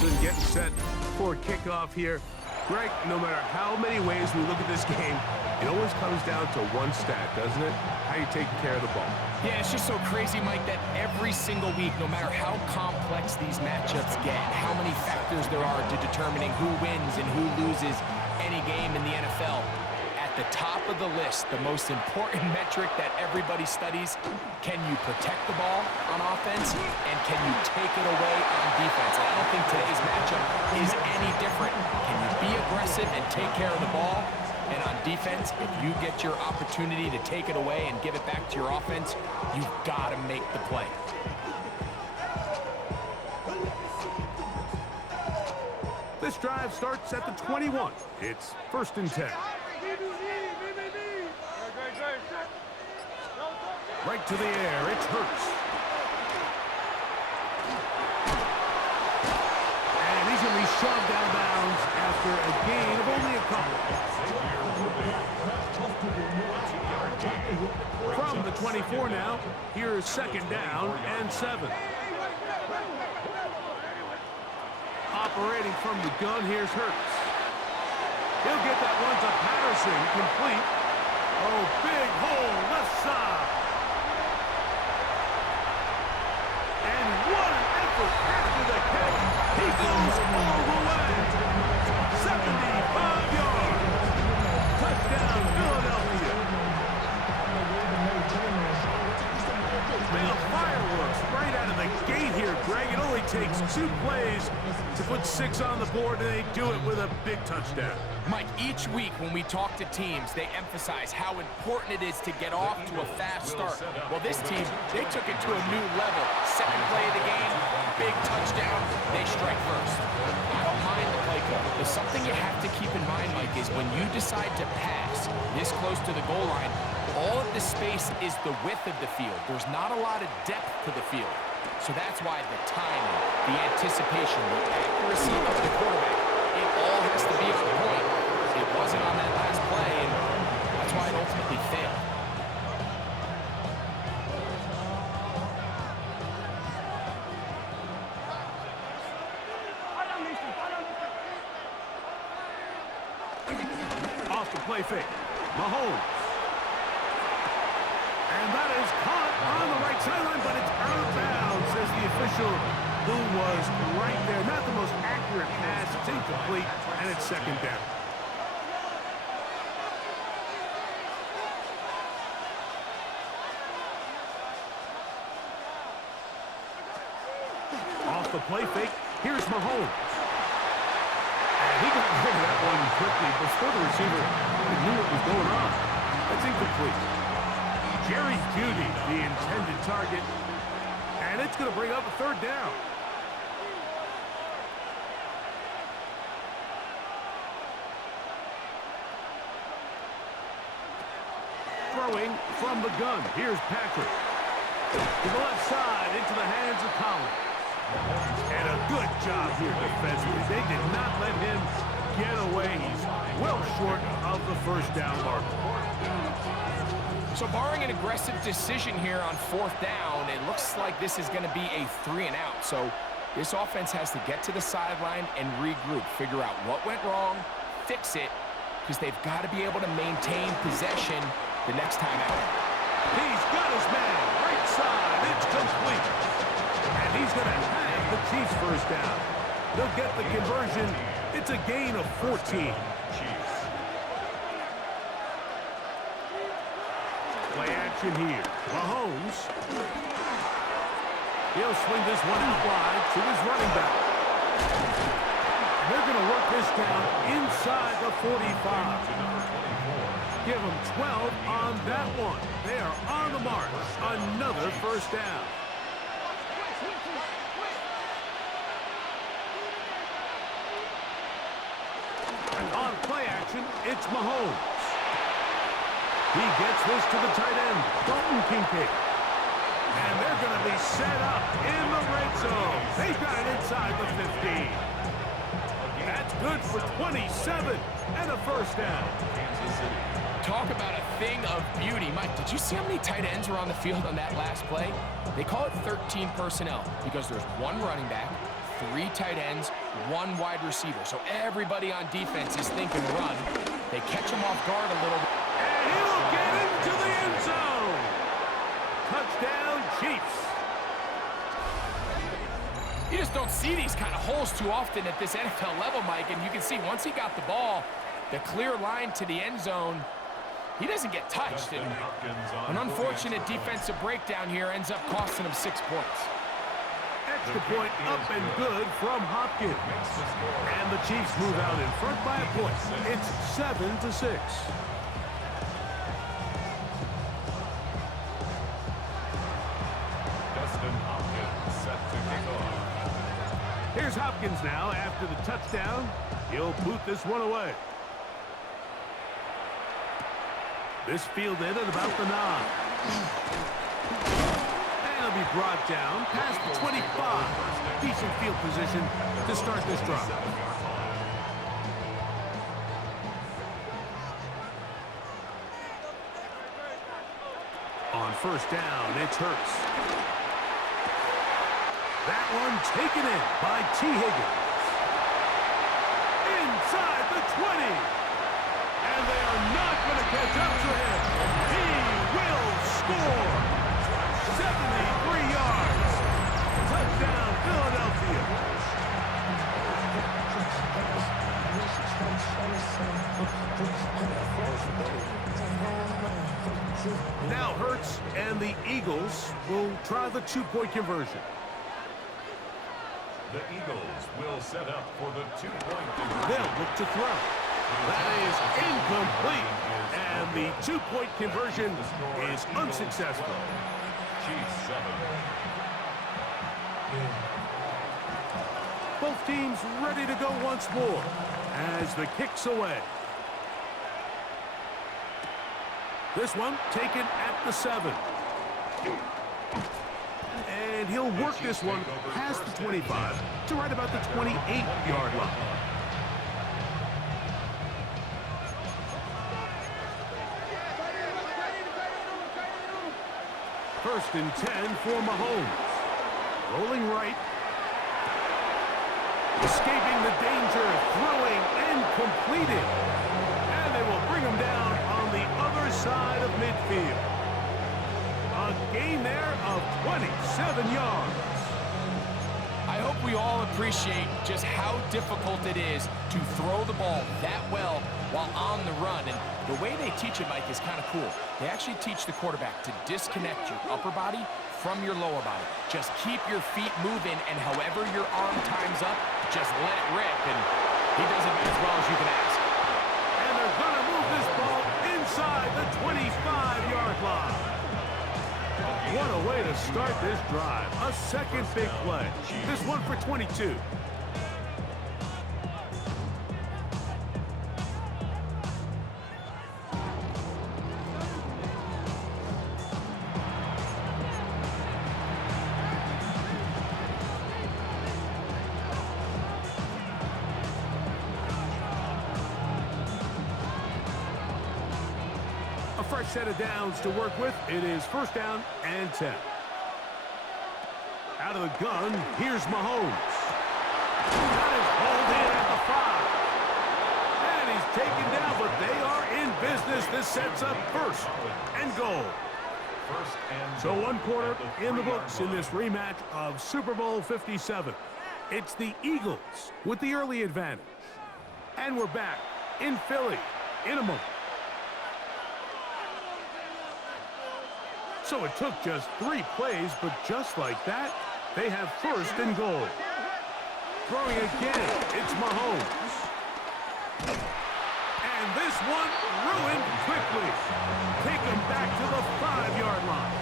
Wilson getting set for kickoff here. Greg, no matter how many ways we look at this game, it always comes down to one stat, doesn't it? How you taking care of the ball. Yeah, it's just so crazy, Mike, that every single week, no matter how complex these matchups get, how many factors there are to determining who wins and who loses any game in the NFL, at the top of the list, the most important metric that everybody studies, can you protect the ball on offense and can you take it away on defense? And I don't think today's matchup is any different. Can you be aggressive and take care of the ball? And on defense, if you get your opportunity to take it away and give it back to your offense, you've got to make the play. This drive starts at the 21. It's 1st and 10. Right to the air, it's Hurts. And he's going to be shoved out of bounds after a gain of only a couple. From the 24 now, here's 2nd down and 7. Operating from the gun, here's Hurts. He'll get that one to Patterson, complete. Oh, big hole, left side. And what an effort after the catch. He goes all the way. 75 yards. Touchdown, Philadelphia. Man, fireworks right out of the gate here, Greg. It only takes 2 plays to put 6 on the board, and they do it with a big touchdown. Mike, each week when we talk to teams, they emphasize how important it is to get off to a fast start. Well, this team, they took it to a new level. 2nd play of the game, big touchdown, they strike first. I don't mind the play call. But something you have to keep in mind, Mike, is when you decide to pass this close to the goal line, all of the space is the width of the field. There's not a lot of depth to the field. So that's why the timing, the anticipation, the accuracy of the quarterback, it all has to be on point. It wasn't on that last play, and that's why it ultimately failed. Off the play fake, Mahomes. And that is caught on the right sideline, but it's out of bounds, says the official, who was right there. Not the most accurate pass. It's incomplete, and it's 2nd down. Off the play fake, here's Mahomes. And he got rid of that one quickly before the receiver knew what was going on. That's incomplete. Jerry Jeudy, the intended target, and it's going to bring up a 3rd down. Throwing from the gun. Here's Patrick. To the left side, into the hands of Collins. And a good job here defensively. They did not let him get away. He's well short of the 1st down mark. So barring an aggressive decision here on 4th down, it looks like this is going to be a 3 and out. So this offense has to get to the sideline and regroup, figure out what went wrong, fix it, because they've got to be able to maintain possession the next time out. He's got his man, right side, it's complete. And he's going to have the Chiefs 1st down. They'll get the conversion. It's a gain of 14. Play action here. Mahomes. He'll swing this one out wide to his running back. They're going to work this down inside the 45. Give them 12 on that one. They are on the mark. Another 1st down. On play action, it's Mahomes. He gets this to the tight end, Dalton Kincaid. And they're going to be set up in the red zone. They've got it inside the 15. That's good for 27 and a 1st down. Talk about a thing of beauty. Mike, did you see how many tight ends were on the field on that last play? They call it 13 personnel because there's 1 running back, 3 tight ends, 1 wide receiver. So everybody on defense is thinking run. They catch him off guard a little bit. And he'll get into the end zone. Touchdown, Chiefs. You just don't see these kind of holes too often at this NFL level, Mike. And you can see once he got the ball, the clear line to the end zone, he doesn't get touched. And an unfortunate defensive breakdown here ends up costing him 6 points. Extra point up and good from Hopkins. And the Chiefs move out in front by a point. It's 7-6. Here's Hopkins now after the touchdown. He'll boot this one away. This fielded at about the 9. And it'll be brought down past the 25. Decent field position to start this drive. On first down, it's Hurts. That one taken in by T. Higgins. Inside the 20. And they are not going to catch up to him. He will score. 73 yards. Touchdown, Philadelphia. Now Hurts and the Eagles will try the 2-point conversion. The Eagles will set up for the 2-point conversion. They'll look to throw. That is incomplete. And the 2-point conversion is unsuccessful. Chiefs 7. Both teams ready to go once more as the kick's away. This one taken at the 7. And he'll work this one past the 25 to right about the 28-yard line. First and 10 for Mahomes. Rolling right. Escaping the danger, throwing and completing. And they will bring him down on the other side of midfield. A gain there of 27 yards. I hope we all appreciate just how difficult it is to throw the ball that well while on the run. And the way they teach it, Mike, is kind of cool. They actually teach the quarterback to disconnect your upper body from your lower body. Just keep your feet moving, and however your arm times up, just let it rip. And he does it as well as you can ask. And they're going to move this ball inside the 25-yard line. What a way to start this drive. A second big play. This one for 22. A fresh set of downs to work with. It is first down and 10. Out of the gun, here's Mahomes. That is hauled in at the 5. And he's taken down, but they are in business. This sets up first and goal. So 1 quarter in the books in this rematch of Super Bowl 57. It's the Eagles with the early advantage. And we're back in Philly in a moment. So it took just 3 plays, but just like that, they have first and goal. Throwing again, it's Mahomes. And this one ruined quickly. Take him back to the 5-yard line.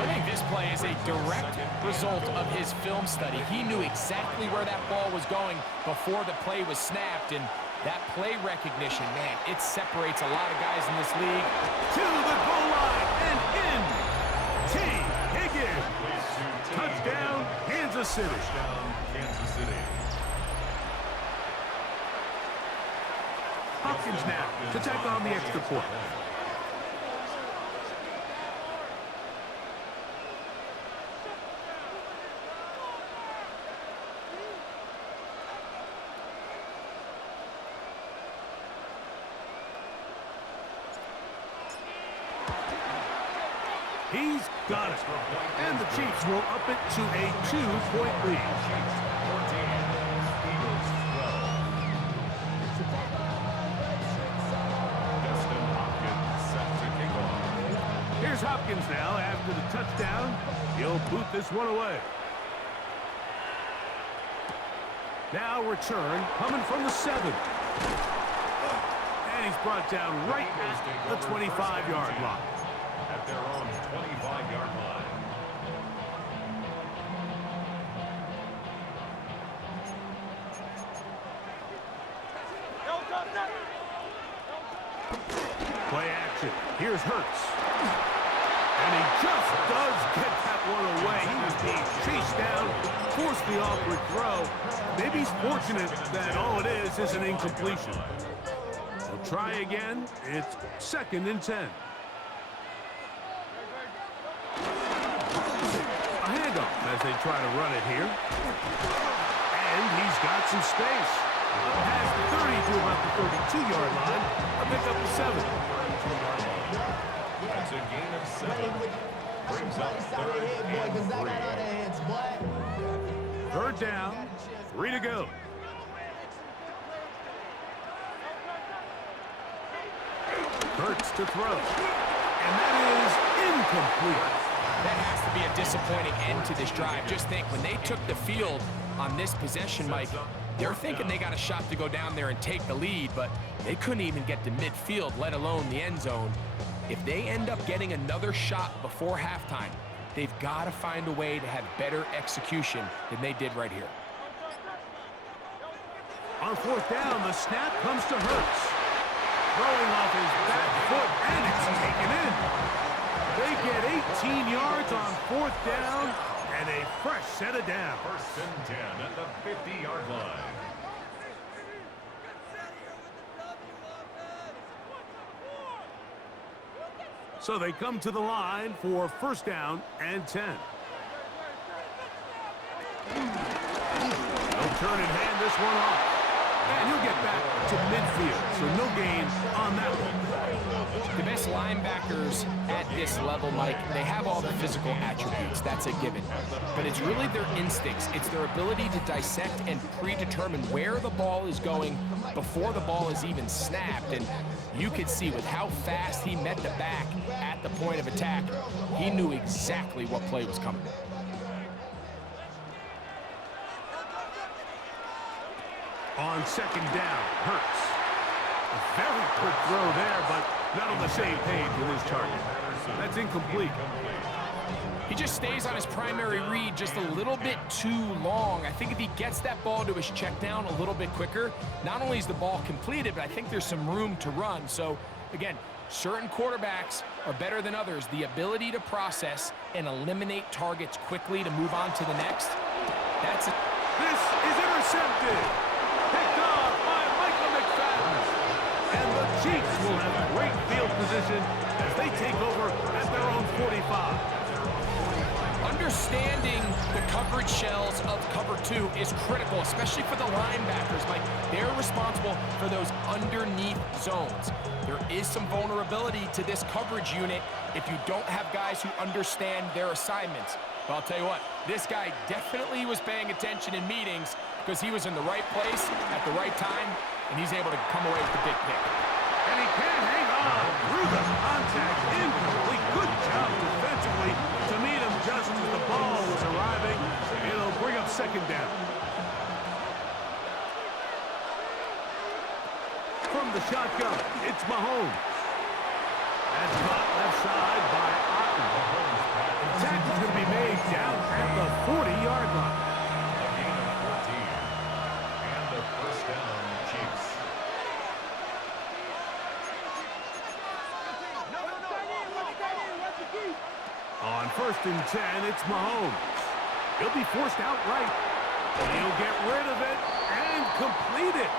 I think this play is a direct result of his film study. He knew exactly where that ball was going before the play was snapped, and that play recognition, man, it separates a lot of guys in this league. To the goal line and in. T. Higgins. Touchdown, Kansas City. Kansas City. Hopkins now to tack on the extra point. He's got it. And the Chiefs will up it to a 2-point lead. Here's Hopkins now after the touchdown. He'll boot this one away. Now return coming from the 7. And he's brought down right at the 25-yard line. At their own 25-yard line. Play action. Here's Hurts. And he just does get that one away. He was being chased down, forced the awkward throw. Maybe he's fortunate that all it is an incompletion. They'll try again. It's 2nd and 10. A handoff as they try to run it here. And he's got some space. Past the 30 to about the 32-yard line. A pick up the 7. That's a gain of 7. Brings up 3rd and 3. 3rd down, 3 to go. Hurts to throw. And that is incomplete. That has to be a disappointing end to this drive. Just think, when they took the field on this possession, Mike, they're thinking they got a shot to go down there and take the lead, but they couldn't even get to midfield, let alone the end zone. If they end up getting another shot before halftime, they've got to find a way to have better execution than they did right here. On 4th down, the snap comes to Hurts. Throwing off his back foot, and it's taken in. They get 18 yards on 4th down, and a fresh set of downs. 1st and 10 at the 50-yard line. So they come to the line for 1st down and 10. They'll turn and hand this one off. And he'll get back to midfield, so no gain on that one. The best linebackers at this level, Mike, they have all the physical attributes. That's a given. But it's really their instincts. It's their ability to dissect and predetermine where the ball is going before the ball is even snapped. And you could see with how fast he met the back at the point of attack, he knew exactly what play was coming. On 2nd down, Hurts. A very quick throw there, but not on the same page with his target. That's incomplete. He just stays on his primary read just a little bit too long. I think if he gets that ball to his check down a little bit quicker, not only is the ball completed, but I think there's some room to run. So, again, certain quarterbacks are better than others. The ability to process and eliminate targets quickly to move on to the next, that's it. This is intercepted. Picked off by Michael McFadden. And the Chiefs will have great field position as they take over at their own 45. Understanding the coverage shells of cover 2 is critical, especially for the linebackers. Mike, they're responsible for those underneath zones. There is some vulnerability to this coverage unit if you don't have guys who understand their assignments. But I'll tell you what, this guy definitely was paying attention in meetings because he was in the right place at the right time, and he's able to come away with the big pick. And he can't hang on through the contact. Incomplete. Good job defensively to meet him just as the ball was arriving. It'll bring up 2nd down. From the shotgun, it's Mahomes. That's caught left side by Otten. The tackle's going to be made down at the 40-yard line. A gain of 14. And the 1st down, Chiefs. On 1st and 10, it's Mahomes. He'll be forced outright. He'll get rid of it and complete it.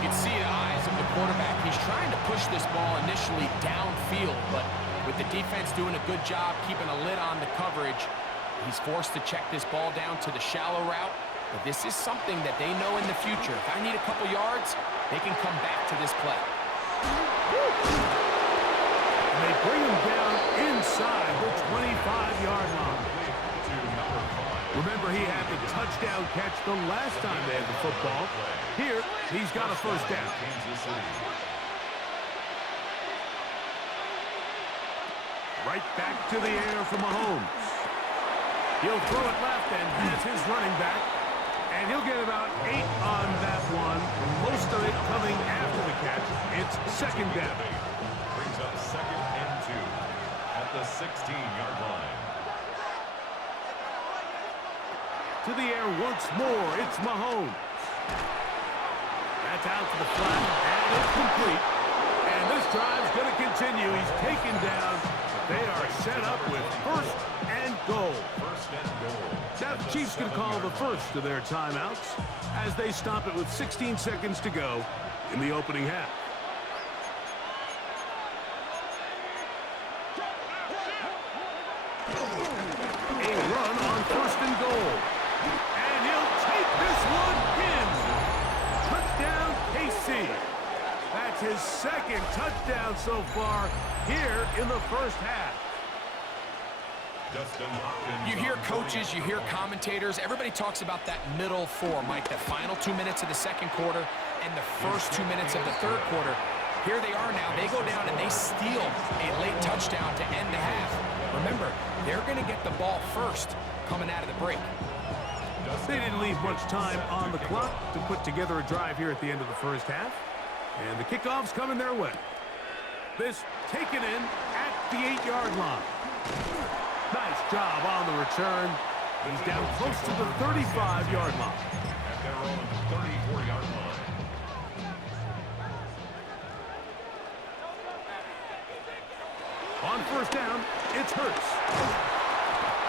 You can see the eyes of the quarterback. He's trying to push this ball initially downfield, but with the defense doing a good job keeping a lid on the coverage, he's forced to check this ball down to the shallow route. But this is something that they know in the future. If I need a couple yards, they can come back to this play. And they bring him down inside the 25-yard line. Remember, he had the touchdown catch the last time they had the football. Here, he's got a first down. Right back to the air for Mahomes. He'll throw it left and has his running back. And he'll get about 8 on that one. Most of it coming after the catch. It's second down. Brings up 2nd and 2 at the 16-yard line. To the air once more, it's Mahomes. That's out to the flat, and it's complete. And this drive's going to continue. He's taken down, but they are set up with first and goal. First and goal. Now the Chiefs can call the first of their timeouts as they stop it with 16 seconds to go in the opening half. A run on first and goal. And he'll take this one in. Touchdown, KC. That's his second touchdown so far here in the first half. You hear coaches, you hear commentators, everybody talks about that middle four, Mike, the final 2 minutes of the second quarter and the first 2 minutes of the third quarter. Here they are now. They go down and they steal a late touchdown to end the half. Remember, they're going to get the ball first coming out of the break. They didn't leave much time on the clock to put together a drive here at the end of the first half. And the kickoff's coming their way. This taken in at the 8-yard line. Nice job on the return. He's down close to the 35-yard line. At their own 34-yard line. On first down, it's Hurts.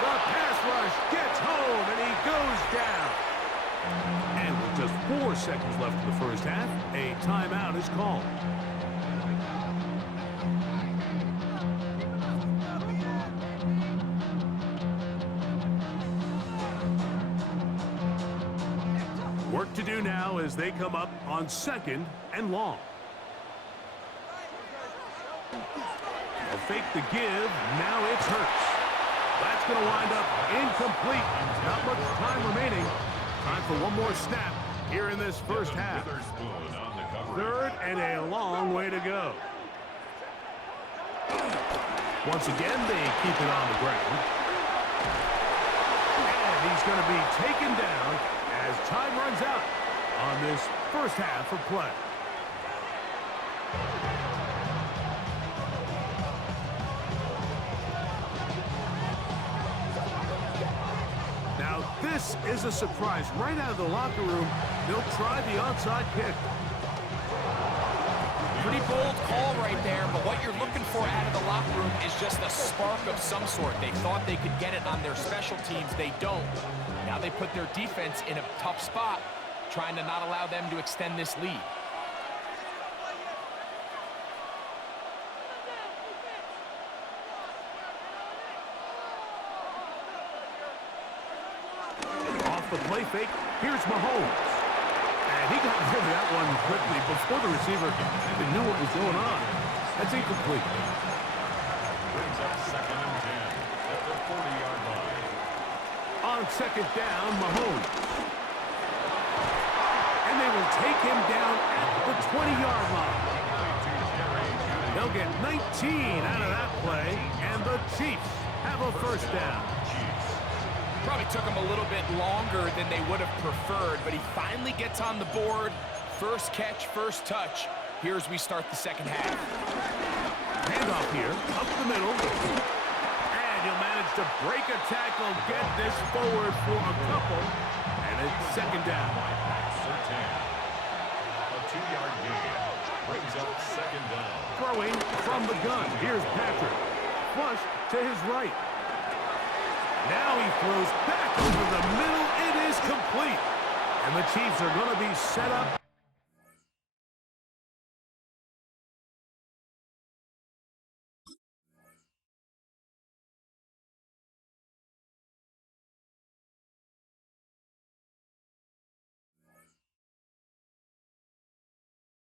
The pass rush gets home, and he goes down. And with just 4 seconds left in the first half, a timeout is called. Work to do now as they come up on 2nd and long. They'll fake the give. Now it's Hurts. That's going to wind up incomplete. Not much time remaining. Time for one more snap here in this first half. 3rd and a long way to go. Once again, they keep it on the ground. And he's going to be taken down as time runs out on this first half of play. Now, this is a surprise. Right out of the locker room, they'll try the onside kick. Pretty bold call right there, but what you're looking for out of the locker room is just a spark of some sort. They thought they could get it on their special teams. They don't. Now they put their defense in a tough spot, trying to not allow them to extend this lead. Off the play fake, here's Mahomes. And he got rid of that one quickly before the receiver even knew what was going on. That's incomplete. Brings up 2nd and 10 at the 40-yard line. On 2nd down, Mahomes. And they will take him down at the 20-yard line. They'll get 19 out of that play, and the Chiefs have a first down. Probably took him a little bit longer than they would have preferred, but he finally gets on the board. First catch, first touch. Here as we start the second half. Handoff here, up the middle. And he'll manage to break a tackle, get this forward for a couple. And it's second down. A 2-yard gain brings up 2nd down. Throwing from the gun. Here's Patrick. Flush to his right. Now he throws back over the middle. It is complete. And the Chiefs are going to be set up